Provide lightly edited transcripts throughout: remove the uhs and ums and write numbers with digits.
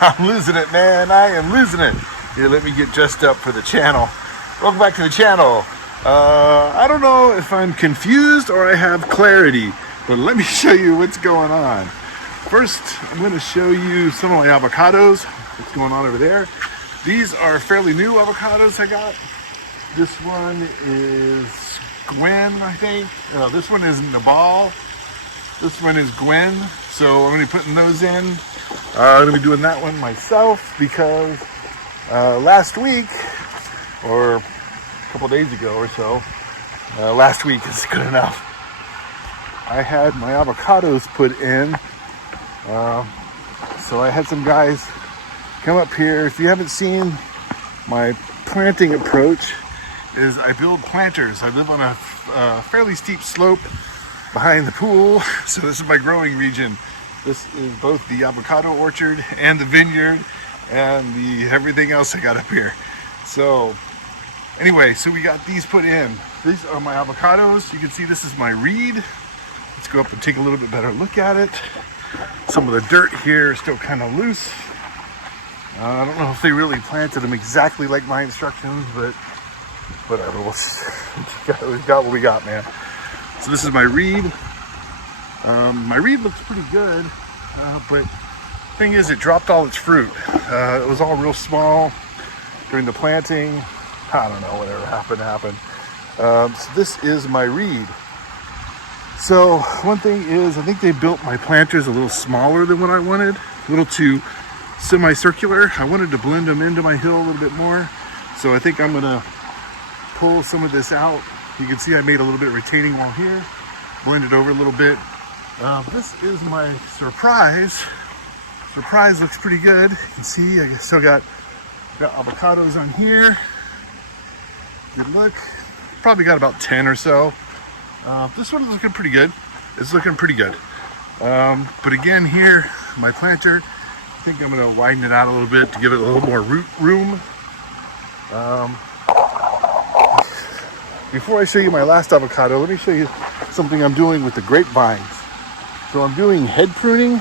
I'm losing it, man. I am losing it. Here, let me get dressed up for the channel. Welcome back to the channel. I don't know if I'm confused or I have clarity, but let me show you what's going on. First, I'm going to show you some of my avocados. What's going on over there? These are fairly new avocados I got. This one is Gwen, I think. This one is Nabal. This one is Gwen. So I'm going to be putting those in. I'm going to be doing that one myself because last week, or a couple days ago or so, last week is good enough, I had my avocados put in. So I had some guys come up here. If you haven't seen my planting approach, is I build planters. I live on a fairly steep slope behind the pool. So this is my growing region. This is both the avocado orchard and the vineyard and the everything else I got up here. So anyway, so we got these put in. These are my avocados. You can see this is my reed. Let's go up and take a little bit better look at it. Some of the dirt here is still kind of loose. I don't know if they really planted them exactly like my instructions, but whatever. We've got what we got, man. So this is my reed. My reed looks pretty good, but the thing is, it dropped all its fruit. It was all real small during the planting. I don't know, whatever happened. So this is my reed. So one thing is, I think they built my planters a little smaller than what I wanted, a little too semicircular. I wanted to blend them into my hill a little bit more. So I think I'm gonna pull some of this out. You can see I made a little bit of retaining wall here, blend it over a little bit. This is my surprise. Surprise looks pretty good. You can see I still got avocados on here. Good look. Probably got about 10 or so. This one is looking pretty good. It's looking pretty good. But again here, my planter, I think I'm gonna widen it out a little bit to give it a little more root room. Before I show you my last avocado, let me show you something I'm doing with the grapevines. So I'm doing head pruning.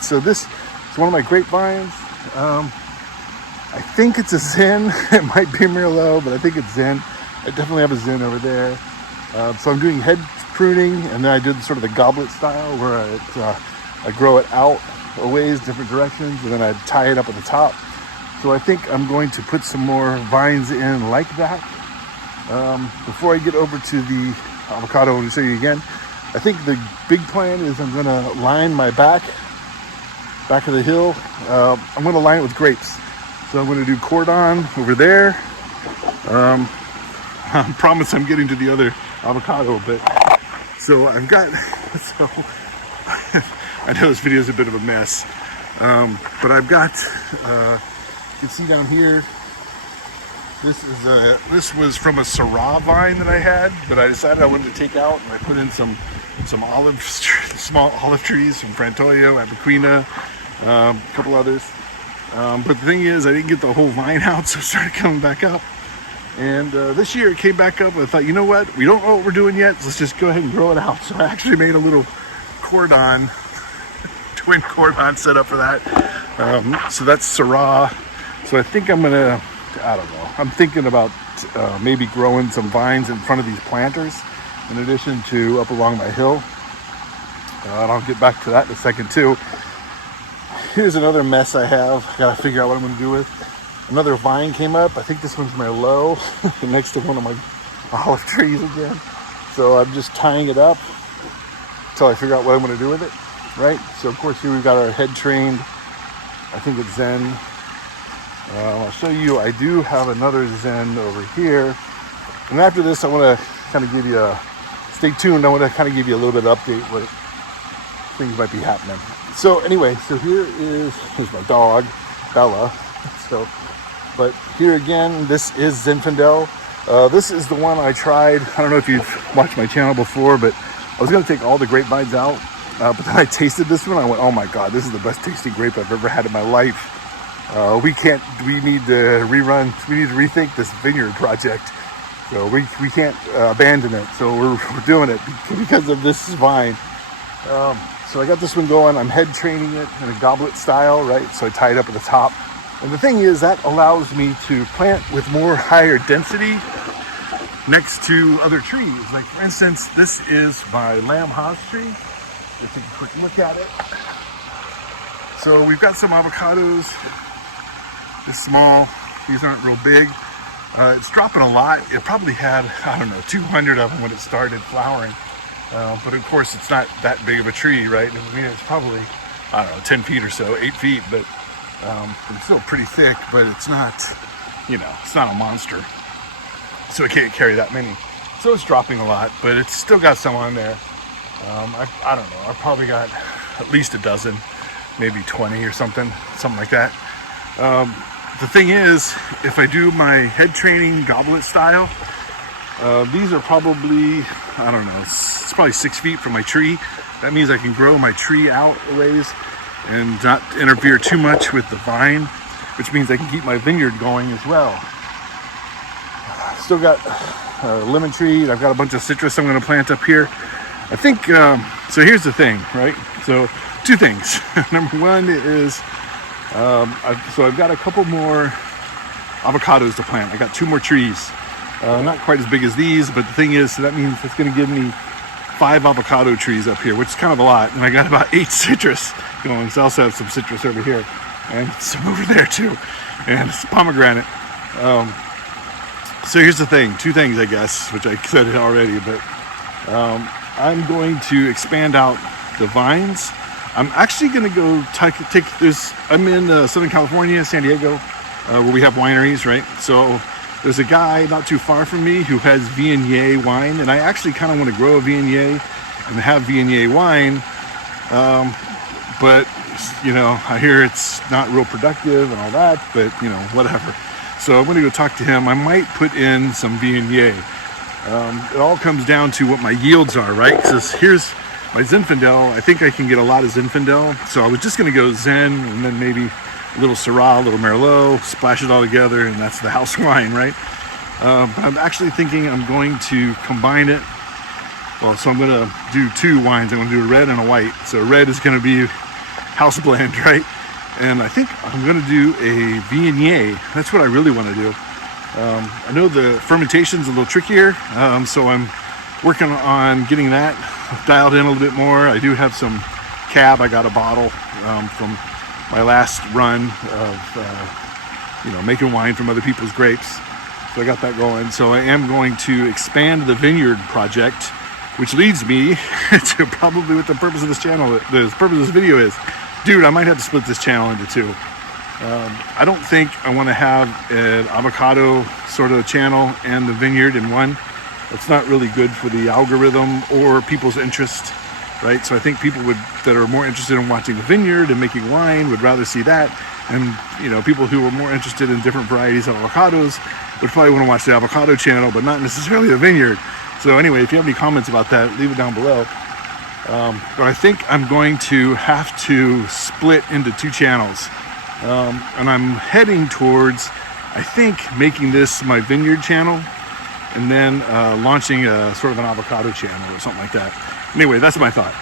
So this is one of my grapevines. I think it's a Zen. It might be Merlot, but I think it's Zen. I definitely have a Zen over there. So I'm doing head pruning, and then I did sort of the goblet style where I grow it out a ways, different directions, and then I tie it up at the top. So I think I'm going to put some more vines in like that. Before I get over to the avocado, I'm going to show you again. I think the big plan is I'm going to line my back of the hill. I'm going to line it with grapes. So I'm going to do cordon over there. I promise I'm getting to the other avocado a bit. So I've got, so I know this video is a bit of a mess, but I've got, you can see down here, this was from a Syrah vine that I had, but I decided I wanted to take out, and I put in some small olive trees from Frantoio, Apiquina, a couple others. But the thing is, I didn't get the whole vine out, so it started coming back up. And this year it came back up, and I thought, you know what? We don't know what we're doing yet, so let's just go ahead and grow it out. So I actually made a little cordon, twin cordon set up for that. So that's Syrah. So I think I'm gonna, I don't know. I'm thinking about maybe growing some vines in front of these planters in addition to up along my hill. And I'll get back to that in a second too. Here's another mess I have. I gotta figure out what I'm gonna do with. Another vine came up. I think this one's Merlot next to one of my olive trees again. So I'm just tying it up until I figure out what I'm gonna do with it, right? So of course here we've got our head trained. I think it's Zen. I'll show you, I do have another Zen over here. And after this, I want to kind of give you stay tuned. I want to kind of give you a little bit of update what things might be happening. So anyway, so here's my dog, Bella. So, but here again, this is Zinfandel. This is the one I tried. I don't know if you've watched my channel before, but I was going to take all the grapevines out. But then I tasted this one. I went, oh my God, this is the best tasting grape I've ever had in my life. We need to rethink this vineyard project. So we can't abandon it. So we're doing it because of this vine. So I got this one going. I'm head training it in a goblet style, right? So I tie it up at the top. And the thing is, that allows me to plant with more higher density next to other trees. Like for instance, this is my lamb Haas tree. Let's take a quick look at it. So we've got some avocados, this small, these aren't real big. It's dropping a lot. It probably had, I don't know, 200 of them when it started flowering. But of course it's not that big of a tree, right? I mean, it's probably, I don't know, 10 feet or so, 8 feet, but it's still pretty thick, but it's not, you know, it's not a monster. So it can't carry that many. So it's dropping a lot, but it's still got some on there. I don't know, I've probably got at least a dozen, maybe 20 or something like that. The thing is, if I do my head training goblet style, these are probably, I don't know, it's probably 6 feet from my tree. That means I can grow my tree out a ways and not interfere too much with the vine, which means I can keep my vineyard going as well. Still got a lemon tree. I've got a bunch of citrus I'm going to plant up here. I think, so here's the thing, right? So two things. Number one is, I've got a couple more avocados to plant. I got 2 more trees. Not quite as big as these, but the thing is, so that means it's going to give me 5 avocado trees up here, which is kind of a lot. And I got about 8 citrus going. So I also have some citrus over here and some over there too. And it's pomegranate. So here's the thing, 2 things, I guess, which I said it already, but I'm going to expand out the vines. I'm actually going to go take this. I'm in Southern California, San Diego, where we have wineries, right? So there's a guy not too far from me who has Viognier wine, and I actually kind of want to grow a Viognier and have Viognier wine. But, you know, I hear it's not real productive and all that, but, you know, whatever. So I'm going to go talk to him. I might put in some Viognier. It all comes down to what my yields are, right? Because here's my Zinfandel. I think I can get a lot of Zinfandel. So I was just going to go Zen and then maybe a little Syrah, a little Merlot, splash it all together, and that's the house wine, right? But I'm actually thinking I'm going to combine it. Well, so I'm going to do 2 wines. I'm going to do a red and a white. So red is going to be house blend, right? And I think I'm going to do a Viognier. That's what I really want to do. I know the fermentation's a little trickier, so I'm working on getting that dialed in a little bit more. I do have some cab. I got a bottle from my last run of making wine from other people's grapes. So I got that going. So I am going to expand the vineyard project, which leads me to probably what the purpose of this channel, the purpose of this video is. Dude, I might have to split this channel into 2. I don't think I want to have an avocado sort of channel and the vineyard in one. It's not really good for the algorithm or people's interest, right? So I think people that are more interested in watching the vineyard and making wine would rather see that. And, you know, people who are more interested in different varieties of avocados would probably want to watch the avocado channel, but not necessarily the vineyard. So anyway, if you have any comments about that, leave it down below. But I think I'm going to have to split into 2 channels. And I'm heading towards, I think, making this my vineyard channel and then launching a sort of an avocado channel or something like that. Anyway, that's my thought.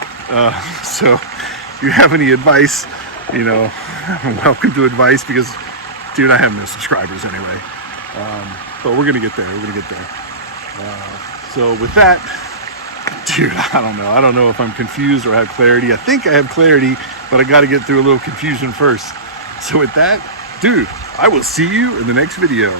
So if you have any advice, you know, I'm welcome to advice because, dude, I have no subscribers anyway. But we're going to get there. We're going to get there. So with that, dude, I don't know if I'm confused or have clarity. I think I have clarity, but I got to get through a little confusion first. So with that, dude, I will see you in the next video.